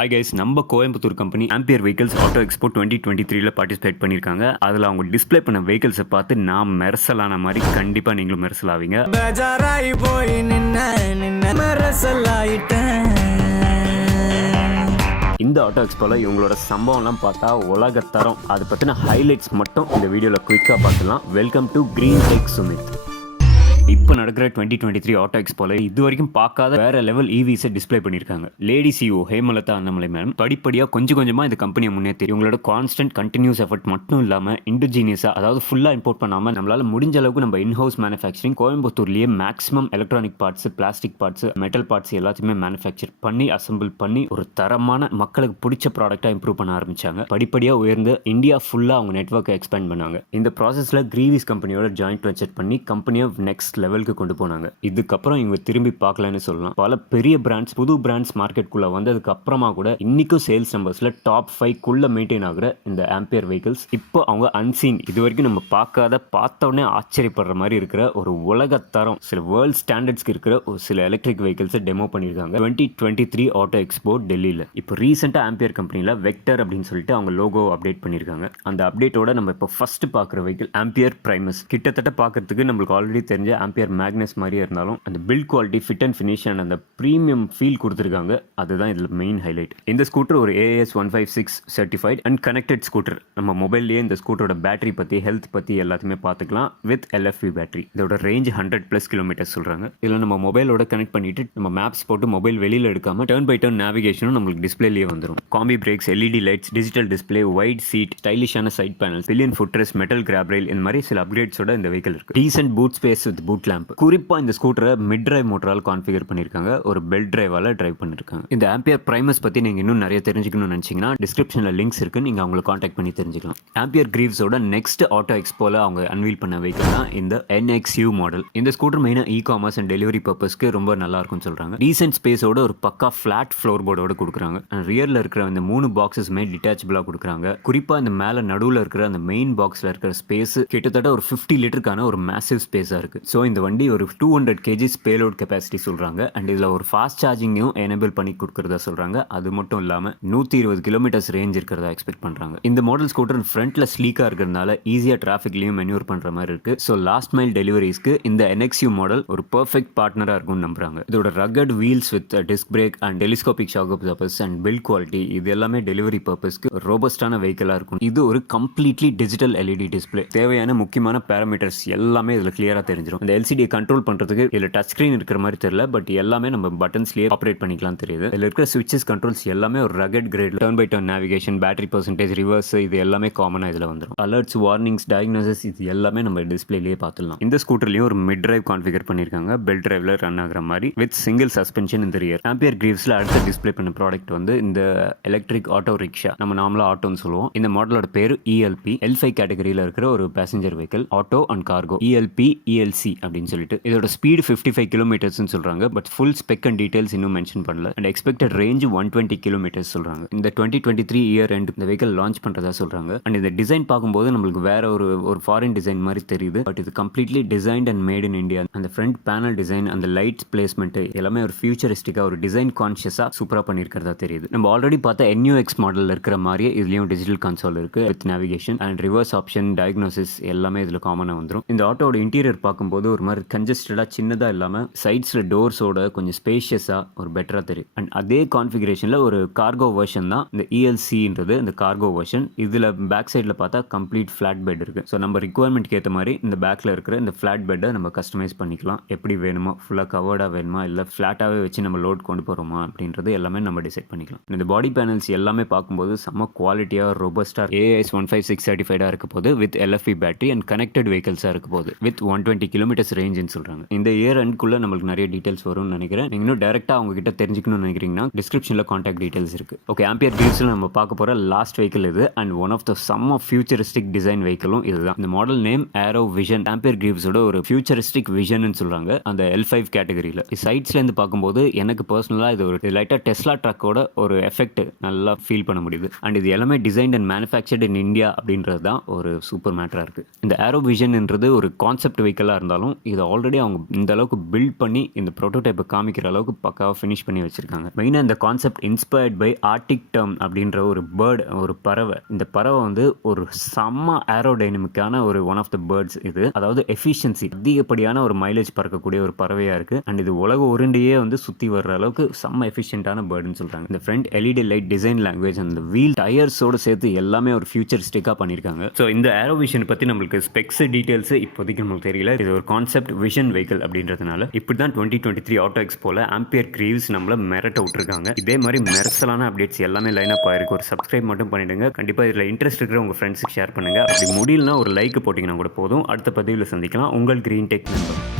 Hi guys, நம்ம Coimbatore company Ampere vehicles auto expo 2023ல participate பண்ணியிருக்காங்க. அதில் அவங்க டிஸ்ப்ளே பண்ண வெஹிக்கிள்ஸை பார்த்து நான் மெர்சலான மாதிரி கண்டிப்பாக நீங்களும் மெர்சல் ஆவீங்க. இந்த ஆட்டோ எக்ஸ்போவில் இவங்களோட சம்பவம்லாம் பார்த்தா உலகத்தரம். அதை பற்றின ஹைலைட்ஸ் மட்டும் இந்த வீடியோவில் குயிக்காக பார்த்துலாம். Welcome to GreenTech Sumith. இப்போ நடக்கிற 2023 ஆட்டோ எக்ஸ்போல இது வரைக்கும் பார்க்காத வேற லெவல் EVஸை டிஸ்ப்ளே பண்ணியிருக்காங்க. Lady CEO Hemalatha Annamalai ma'am படிப்படியாக கொஞ்சமாக இந்த கம்பெனியை முன்னேற்றி இவங்களோட கான்ஸ்டன்ட் கண்டினியூஸ் எஃபர்ட் மட்டும் இல்லாமல் இண்டிஜினியஸாக, அதாவது ஃபுல்லாக இம்போர்ட் பண்ணாமல் நம்மளால முடிஞ்ச அளவுக்கு நம்ம இன்ஹவுஸ் மேனுஃபேக்சரிங் கோயம்புத்தூர்லேயே maximum electronic parts, plastic parts, metal parts எல்லாத்தையுமே மேனுஃபேக்சர் பண்ணி அசம்பிள் பண்ணி ஒரு தரமான மக்களுக்கு பிடிச்ச ப்ராடக்டாக இம்ப்ரூவ் பண்ண ஆரம்பிச்சாங்க. படிப்படியாக உயர்ந்து இந்தியா ஃபுல்லாக அவங்க நெட்வொர்க்கை எக்ஸ்பேண்ட் பண்ணாங்க. இந்த ப்ராசஸில் கிரீவிஸ் கம்பெனியோட ஜாயிண்ட் வெஞ்சர் பண்ணி கம்பெனியை நெக்ஸ்ட் லெவலுக்கு கொண்டு போனாங்க. இதுக்கப்புறம் இவங்க திரும்பி பார்க்கலன்னு சொல்லலாம். பல பெரிய பிராண்ட்ஸ், புது பிராண்ட்ஸ் மார்க்கெட்டுக்குள்ள வந்ததுக்கு அப்புறமா கூட இன்னைக்கும் சேல்ஸ் நம்பர்ஸ்ல டாப் 5 மெயின்டைன் ஆகுற இந்த ஆம்பியர் வெஹிக்கிள்ஸ் இப்போ அவங்க அன்சீன், இது வரைக்கும் நம்ம பார்த்த உடனே ஆச்சரியப்படுற மாதிரி இருக்கிற ஒரு உலகத்தரம், சில வேர்ல்ட் ஸ்டாண்டர்ட்ஸ்க்கு இருக்கிற ஒரு சில எலக்ட்ரிக் வெஹிக்கிள்ஸை டெமோ பண்ணியிருக்காங்க 2023 ஆட்டோ எக்ஸ்போ டெல்லியில். இப்போ ரீசெண்டாக ஆம்பியர் கம்பெனியில் வெக்டர் அப்படின்னு சொல்லிட்டு அவங்க லோகோ அப்டேட் பண்ணியிருக்காங்க. அந்த அப்டேட்டோட நம்ம இப்போ ஃபர்ஸ்ட் பார்க்குற வெஹிக்கிள் ஆம்பியர் பிரைமஸ். கிட்டத்தட்ட பார்க்கறதுக்கு நம்மளுக்கு ஆல்ரெடி தெரிஞ்ச ஆம்பியர் மேக்னஸ் மாதிரியே இருந்தாலும் அந்த build quality, fit and finish and அந்த ப்ரீமியம் ஃபீல் கொடுத்துருக்காங்க. அதுதான் இதில் மெயின் ஹைலைட். இந்த ஸ்கூட்டர் ஒரு AAS 156 certified and connected scooter. நம்ம மொபைல்லேயே இந்த ஸ்கூட்டரோட பேட்டரி பற்றி, ஹெல்த் பற்றி எல்லாத்தையுமே பார்த்துக்கலாம் வித் LFP பேட்டரி. இதோட ரேஞ்ச் 100+ கிலோமீட்டர்ஸ் சொல்கிறாங்க. இதில் நம்ம மொபைலோட கனெக்ட் பண்ணிட்டு நம்ம மேப்ஸ் போட்டு மொபைல் வெளியில் எடுக்காம டர்ன் பை டர்ன் நேவிகேஷனும் நம்மளுக்கு டிஸ்பிளேலேயே வந்துடும். Combi brakes, LED lights, digital display, wide seat, ஸ்டைலிஷான side panel, pillion footrest, metal grab rail, இந்த மாதிரி சில அப்கிரேட்ஸோட இந்த வெஹிக்கிள் இருக்கு. Decent boot space with boot lamp. குறிப்பாக இந்த ஸ்கூட்டரை மிட் டிரைவ் மோட்டரால் கான்ஃபிகர் பண்ணியிருக்காங்க. ஒரு பெல்ட் டிரைவால் டிரைவ் பண்ணியிருக்காங்க. இந்த ஆம்பியர் பிரைமஸ் பற்றி நீங்கள் இன்னும் நிறைய தெரிஞ்சுக்கணும்னு நினச்சிங்கன்னா டிஸ்கிரிப்ஷனில் லிங்க்ஸ் இருக்குது, நீங்கள் அவங்களை காண்டாக்ட் பண்ணி தெரிஞ்சுக்கலாம். ஆம்பியர் கிரீவ்ஸோட நெக்ஸ்ட் ஆட்டோ எக்ஸ்போவில் அவங்க அன்வீல் பண்ண வெஹிக்கிள் தான் இந்த NXU மாடல். இந்த ஸ்கூட்டர் மெயினாக இ-காமர்ஸ் அண்ட் டெலிவரி பர்பஸ்க்கு ரொம்ப நல்லா இருக்கும்னு சொல்கிறாங்க. டீசென்ட் ஸ்பேஸோட ஒரு பக்கா ஃபிளாட் ஃப்ளோர் போர்டோட கொடுக்குறாங்க. அண்ட் ரியரில் இருக்கிற இந்த 3 பாக்ஸஸ்மே டிட்டாச்சபிளாக கொடுக்குறாங்க. குறிப்பாக இந்த மேலே நடுவில் இருக்கிற அந்த மெயின் பாக்ஸில் இருக்கிற ஸ்பேஸ் கிட்டத்தட்ட ஒரு 50 லிட்டருக்கான ஒரு மேசிவ் ஸ்பேஸாக இருக்குது. ஸோ இந்த வண்டி ஒரு 200 kg பேலோட் கெப்பாசிட்டி சொல்றாங்க. அண்ட் இதுல ஒரு ஃபாஸ்ட் சார்ஜிங்கையும் எனேபிள் பண்ணி கொடுக்கறதா சொல்றாங்க. அது மட்டும் இல்லாம 120 கிலோமீட்டர்ஸ் ரேஞ்ச் இருக்கிறதா எக்ஸ்பெக்ட் பண்றாங்க. இந்த மாடல் ஸ்கூட்டர் ஃப்ரண்ட்ல ஸ்லீக்கா இருக்கிறதுனால ஈஸியா டிராஃபிக்லயும் மென்யூர் பண்ற மாதிரி இருக்கு. ஸோ லாஸ்ட் மைல் டெலிவரிஸ்க்கு இந்த NXU மாடல் ஒரு பெர்ஃபெக்ட் பார்ட்னரா இருக்கும்னு நம்புறாங்க. இதோட rugged wheels with disc brake and telescopic shock absorbers and build quality, இது எல்லாமே டெலிவரி பர்பஸ்க்கு ரோபஸ்டான வெஹிக்கிளா இருக்கும். இது ஒரு கம்ப்ளீட்லி டிஜிட்டல் LED டிஸ்பிளே. தேவையான முக்கியமான பேராமீட்டர்ஸ் எல்லாமே இதுல கிளியரா தெரிஞ்சிடும். இந்த LCD கண்ட்ரோல் பண்றதுக்கு இதுல டச் ஸ்கிரீன் இருக்கிற மாதிரி தெரியல, பட் எல்லாமே நம்ம பட்டன்ஸ்லயே ஆப்ரேட் பண்ணிக்கலாம் தெரியுது. இதுல இருக்கிற ஸ்விட்சஸ், கண்ட்ரோல்ஸ் எல்லாமே ஒரு rugged grade. Turn by turn navigation, battery percentage, reverse, இது எல்லாமே காமனா இதுல வந்துடும். அலர்ட்ஸ், வார்னிங்ஸ், டயக்னோசிஸ், இது எல்லாமே நம்ம டிஸ்பிளேலயே பார்த்துடலாம். இந்த ஸ்கூட்டர்லயும் ஒரு மிட் டிரைவ் கான்ஃபிகர் பண்ணிருக்காங்க, பெல்ட் டிரைவ்ல ரன் ஆகிற மாதிரி வித் சிங்கிள் சஸ்பென்ஷன் இந்த ரியர். ஆம்பியர் கிரீவ்ஸ்ல அடுத்த டிஸ்பிளே பண்ண ப்ராடக்ட் வந்து இந்த எலக்ட்ரிக் ஆட்டோ ரிக்ஷா. நம்ம நார்மலா ஆட்டோன்னு சொல்லுவோம். இந்த மாடலோட பேரு ELP, L5 கேட்டகரியில இருக்கிற ஒரு passenger vehicle, auto and cargo. ELP ELC அப்படின்னு சொல்லிட்டு இதோட ஸ்பீடு 55 கிலோமீட்டர்ஸ் சொல்றாங்க. But full spec and details இன்னும் மென்ஷன் பண்ணல. அண்ட் எக்ஸ்பெக்டட் ரேஞ்ச் 120 கிலோமீட்டர்ஸ் சொல்றாங்க. இந்த 2023 இயர் எண்ட் இந்த வெஹிக்கிள் லான்ச் பண்றதா சொல்றாங்க. அண்ட் இந்த டிசைன் பார்க்கும்போது நம்மளுக்கு வேற ஒரு ஃபாரின் டிசைன் மாதிரி தெரியுது. பட் இது completely designed and made in India. அந்த ஃப்ரண்ட் பேனல் டிசைன், அந்த லைட் பிளேஸ்மெண்ட் எல்லாமே ஒரு ஃபியூச்சரிஸ்டிக்கா, ஒரு டிசைன் கான்ஷியஸா சூப்பரா பண்ணிருக்கிறதா தெரியுது. நம்ம ஆல்ரெடி பார்த்த NUX மாடல்ல இருக்கிற மாதிரியே இதுலயும் டிஜிட்டல் கன்சோல் இருக்கு with navigation and reverse option, diagnosis எல்லாமே இதுல காமனா வந்துடும். இந்த ஆட்டோட இன்டீரியர் பார்க்கும்போது ஒரு மாதிரி கன்ஜஸ்டடா, சின்னதா இல்லாம சைட்ஸ்ல டோர்ஸோட கொஞ்சம் ஸ்பேஷியஸா ஒரு பெட்டரா தெரியும். அண்ட் அதே கான்ஃபிகரேஷன்ல ஒரு கார்கோ வெர்ஷன் தான் இந்த ELCன்றது, இந்த கார்கோ வெர்ஷன். இதுல பேக் சைட்ல பார்த்தா கம்ப்ளீட் ஃபிளாட் பெட் இருக்கு. ஸோ நம்ம ரிக்வயர்மெண்ட்க்கு ஏற்ற மாதிரி இந்த பேக்ல இருக்கிற இந்த ஃபிளாட் பெட்டை நம்ம கஸ்டமைஸ் பண்ணிக்கலாம். எப்படி வேணுமோ, ஃபுல்லா கவர்டா வேணுமா, இல்ல ஃபிளாட்டாவே வச்சு நம்ம லோட் கொண்டு போறோமா அப்படின்றது எல்லாமே நம்ம டிசைட் பண்ணிக்கலாம். இந்த பாடி பேனல்ஸ் எல்லாமே பார்க்கும்போது செம்ம குவாலிட்டியா, ரோபஸ்டா, AAS 156 சர்டிஃபைடா இருக்க போது with LFP battery and connected வெஹிக்கிள்ஸா இருக்க போது வித் 120 கிலோமீட்டர்ஸ் ரேஞ்சுன்னு சொல்றாங்க. இந்த இயர் எண்ட்குள்ள நம்மளுக்கு நிறைய டீடைல்ஸ் வரும்னு நினைக்கிறேன். நீங்க இன்னும் டைரக்டா அவங்க கிட்ட தெரிஞ்சுக்கணும்னு நினைக்கிறீங்கன்னா டிஸ்கிரிப்ஷன்ல கான்டாக்ட் டீடைல்ஸ் இருக்கு. ஓகே, ஆம்பியர் கிரீவ்ஸ்ல நம்ம பார்க்க போற லாஸ்ட் வெஹிக்கிள் இது. And one of the some of futuristic design வெஹிக்கிளும் இதுதான். இந்த model name Aero Vision. Ampere கிரீவ்ஸோட ஒரு ஃபியூச்சரிஸ்டிக் விஷன் சொல்றாங்க அந்த L5 கேட்டகரியில. சைட்ஸ்ல இருந்து பார்க்கும்போது எனக்கு பர்சனலா இது ஒரு லைட்டா டெஸ்லா ட்ரக்கோட ஒரு எஃபெக்ட் நல்லா ஃபீல் பண்ண முடியுது. அண்ட் இது எல்லாமே design and manufactured in India அப்படின்றது தான் ஒரு சூப்பர் மேட்டரா இருக்கு. இந்த ஏரோ விஷன்ன்றது ஒரு கான்செப்ட் வெஹிக்கிளா இருந்தாலும் இருந்தாலும் இது ஆல்ரெடி அவங்க இந்த அளவுக்கு பில்ட் பண்ணி இந்த ப்ரோட்டோடைப்பை காமிக்கிற அளவுக்கு பக்காவாக ஃபினிஷ் பண்ணி வச்சிருக்காங்க. மெயினாக இந்த concept inspired by Arctic tern அப்படின்ற ஒரு பேர்டு, ஒரு பறவை. இந்த பறவை வந்து ஒரு செம்ம ஏரோடைனமிக்கான ஒரு ஒன் ஆஃப் த பேர்ட்ஸ் இது. அதாவது எஃபிஷியன்சி அதிகப்படியான ஒரு மைலேஜ் பறக்கக்கூடிய ஒரு பறவையாக இருக்குது. அண்ட் இது உலக உருண்டையே வந்து சுற்றி வர்ற அளவுக்கு செம்ம எஃபிஷியன்டான பேர்டுன்னு சொல்கிறாங்க. இந்த front LED light design language, அந்த வீல் டயர்ஸோடு சேர்த்து எல்லாமே ஒரு ஃபியூச்சரிஸ்டிக்காக பண்ணியிருக்காங்க. ஸோ இந்த ஏரோ விஷன் பற்றி நம்மளுக்கு ஸ்பெக்ஸ் டீட்டெயில்ஸ் இப்போதைக்கு நமக்கு தெரியல. இது ஒரு கான்செப்ட் விஷன் வெஹிக்கிள் அப்படின்றதுனால இப்படி தான் 2023 ஆட்டோ எக்ஸ்போல ஆம்பியர் கிரீவ்ஸ் நம்மள மிரட்ட விட்டுருக்காங்க. இதே மாதிரி மெரசலான அப்டேட்ஸ் எல்லாமே லைன் அப் ஆயிருக்கு. ஒரு சப்ஸ்கிரைப் மட்டும் பண்ணிடுங்க. கண்டிப்பாக இதில் இன்ட்ரெஸ்ட் இருக்கிற உங்கள் ஃப்ரெண்ட்ஸுக்கு ஷேர் பண்ணுங்கள். அப்படி முடியலனா ஒரு லைக் போட்டிங்கன்னா கூட போதும். அடுத்த பதிவில் சந்திக்கலாம். உங்கள் கிரீன் டெக் நம்பர்.